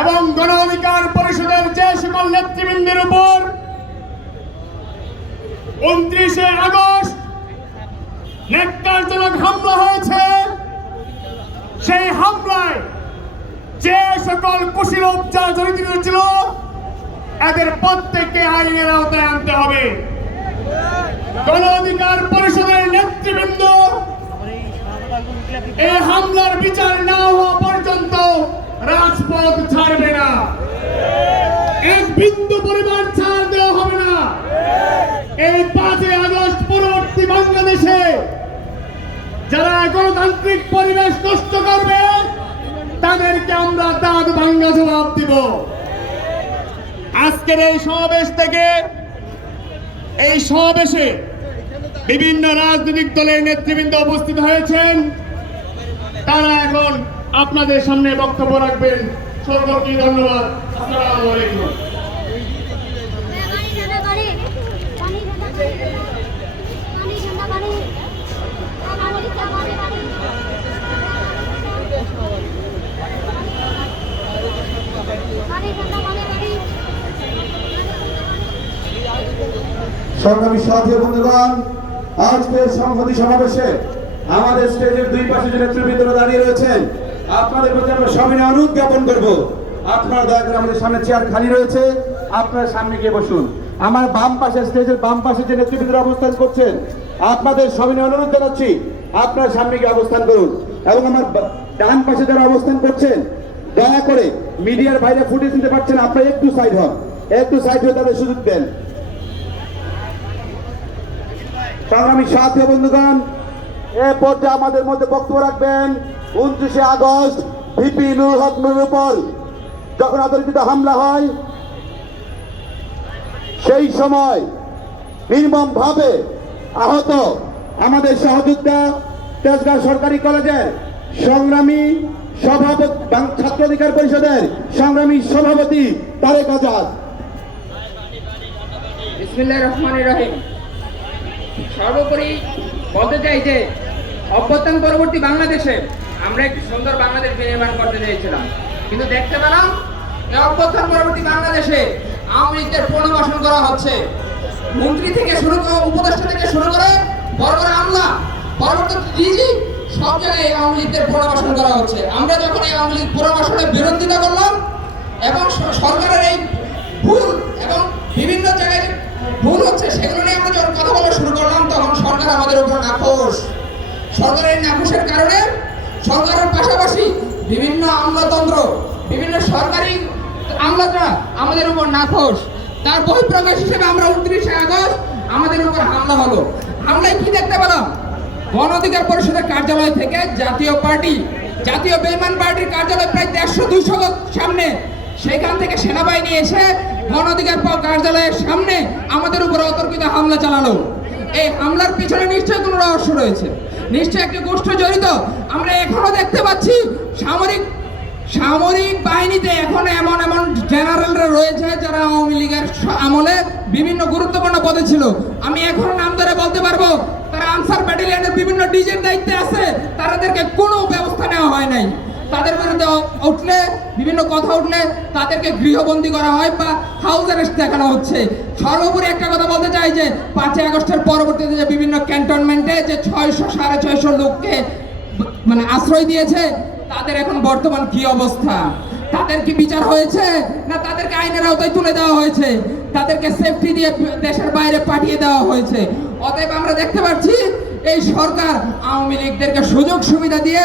এবং গণ অধিকার পরিষদের যে সকল নেতৃবৃন্দের উপর উনত্রিশে আগস্ট নেককারজনক হামলা হয়েছে, সেই হামলায় যে সকল কুশীল উপচার জড়িত ছিল, এদের প্রত্যেককে আইনের আওতায় আনতে হবে। গণ অধিকার পরিষদের নেতৃবৃন্দ, এই হামলার বিচার না হওয়া পর্যন্ত রাজপথ ছাড়বে না। এক বিন্দু পরিমাণ ছাড় দেওয়া হবে না। এই পাঁচই আগস্ট পরবর্তী বাংলাদেশে যারা গণতান্ত্রিক পরিবেশ নষ্ট করবে, তাদেরকে আমরা দাঁত ভাঙ্গা জবাব দিব। আজকের এই সমাবেশ থেকে, এই সমাবেশে বিভিন্ন রাজনৈতিক দলের নেতৃবৃন্দ উপস্থিত হয়েছেন। তারা এখন আপনাদের সামনে বক্তব্য রাখবেন। সকলকে ধন্যবাদ। আসসালামু আলাইকুম। সংগ্রামী সাথী বন্ধুগণ, আজকের সংহতি সমাবেশে আমাদের স্টেজের দুই পাশে যে নেতৃবৃন্দরা দাঁড়িয়ে রয়েছেন আপনাদের প্রতি আমরা সবিনয় অনুরোধ জ্ঞাপন করব। আপনারা দয়া করে আমাদের সামনে চেয়ার খালি রয়েছে। আপনারা সামনে গিয়ে বসুন। আমার বাম পাশে স্টেজের বাম পাশে যে নেতৃবৃন্দরা অবস্থান করছেন, আপনাদের সবিনয় অনুরোধ জানাচ্ছি। আপনারা সামনে গিয়ে অবস্থান করুন। এবং আমার ডান পাশে যারা অবস্থান করছেন, দয়া করে মিডিয়ার বাইরে ফুটেজ দিতে পারছেন আপনারা একটু সাইড হন। একটু সাইড হয়ে তাদের সুযোগ দেন। সংগ্রামী সাথী বন্ধুগণ, এ পর্যায়ে আমাদের মধ্যে বক্তব্য রাখবেন। উনত্রিশে আগস্ট ভিপি নুর হক নুরের উপর যখন অতর্কিত হামলা হয়, সেই সময় নির্মম ভাবে আহত আমাদের সহযোদ্ধা তেজগাঁও সরকারি কলেজের সংগ্রামী সভাপতি ছাত্র অধিকার পরিষদের সংগ্রামী সভাপতি তারেক আজাদ। সর্বোপরি বলতে চাই যে অভ্যর্থন পরবর্তী বাংলাদেশে আমরা একটি সুন্দর বাংলাদেশ বিনির্মাণ করতে চেয়েছিলাম। কিন্তু দেখতে পেলাম অভ্যর্থন পরবর্তী বাংলাদেশে আওয়ামী লীগের পুনর্বাসন করা হচ্ছে। মন্ত্রী থেকে শুরু করে, উপদেষ্টা থেকে শুরু করে, বড় বড় আমলা, পরবর্তী ডিজি সব জায়গায় আওয়ামী লীগের পুনর্বাসন করা হচ্ছে। আমরা যখন এই আওয়ামী লীগ পুনর্বাসনের বিরোধিতা করলাম, এবং সরকারের এই ভুল এবং বিভিন্ন জায়গায় ভুল হচ্ছে, সেগুলো নিয়ে আমরা যখন কথা বলা শুরু করলাম, তখন সরকার আমাদের উপর নাখোশ। সরকারের নাখোশের কারণে সরকারের পাশাপাশি বিভিন্ন আমলাতন্ত্র, বিভিন্ন সরকারি আমলারা আমাদের উপর নাখোশ। তার বহিঃপ্রকাশ হিসেবে আমরা উনত্রিশে আগস্ট আমাদের উপর হামলা হলো। হামলায় কি দেখতে পেলাম? গণ অধিকার পরিষদের কার্যালয় থেকে জাতীয় পার্টি, জাতীয় বেইমান পার্টির কার্যালয় প্রায় দেড়শো দুইশো সামনে। সেখান থেকে সেনাবাহিনী এসে গণ অধিকার কার্যালয়ের সামনে আমাদের উপর অতর্কিত হামলা চালালো। এই হামলার পিছনে নিশ্চয়ই কোনো রহস্য রয়েছে। নিশ্চয়ই একটি গোষ্ঠী জড়িত। আমরা এখনও দেখতে পাচ্ছি সামরিক সামরিক বাহিনীতে এখন এমন এমন জেনারেলরা রয়েছে যারা আওয়ামী লীগের আমলে বিভিন্ন গুরুত্বপূর্ণ পদে ছিল। আমি এখনও নাম ধরে বলতে পারব, তারা আনসার ব্যাটালিয়নের বিভিন্ন ডিজের দায়িত্বে আছে, তাদেরকে কোনো ব্যবস্থা নেওয়া হয় নাই। তাদের বিরুদ্ধে উঠলে, বিভিন্ন কথা উঠলে তাদেরকে গৃহবন্দী করা হয় বা হাউস অ্যারেস্ট দেখানো হচ্ছে। সর্বোপরি একটা কথা বলতে চাই যে, পাঁচই আগস্টের পরবর্তীতে যে বিভিন্ন ক্যান্টনমেন্টে যে ছয়শো, সাড়ে ছয়শো লোককে মানে আশ্রয় দিয়েছে, তাদের এখন বর্তমান কি অবস্থা? তাদের কি বিচার হয়েছে, না তাদেরকে আইনের আওতায় তুলে দেওয়া হয়েছে? তাদেরকে সেফটি দিয়ে দেশের বাইরে পাঠিয়ে দেওয়া হয়েছে? অতএব আমরা দেখতে পাচ্ছি, এই সরকার আওয়ামী লীগদেরকে সুযোগ সুবিধা দিয়ে